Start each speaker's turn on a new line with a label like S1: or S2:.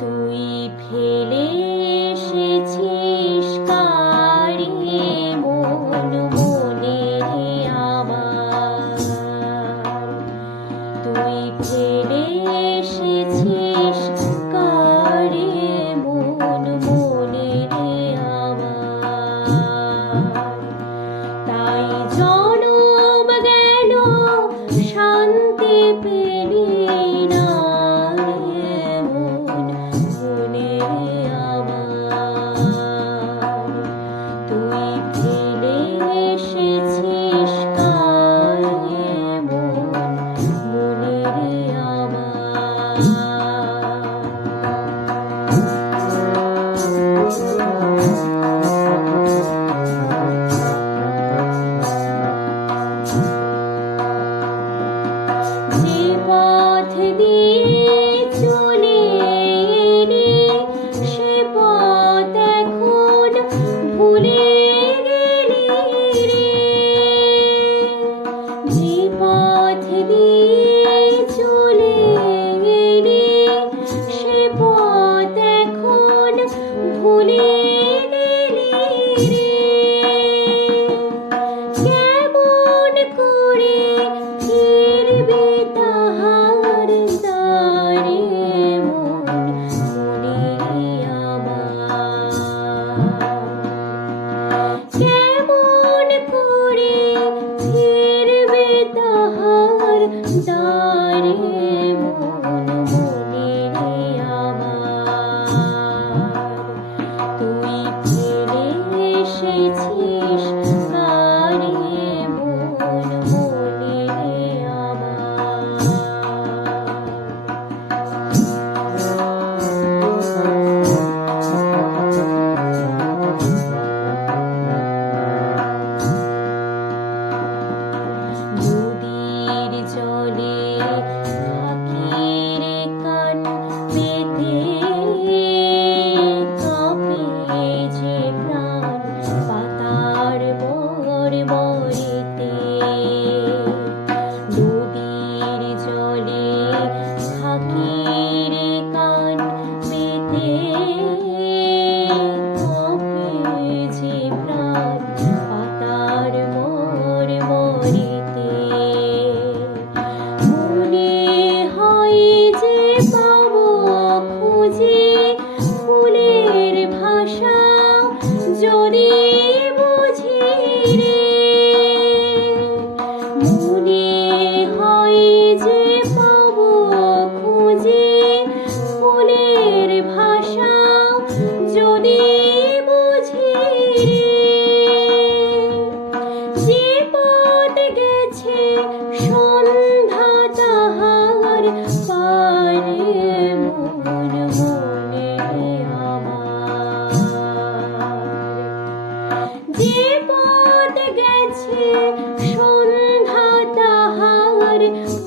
S1: তুই ফেলে she 一起。祝你 body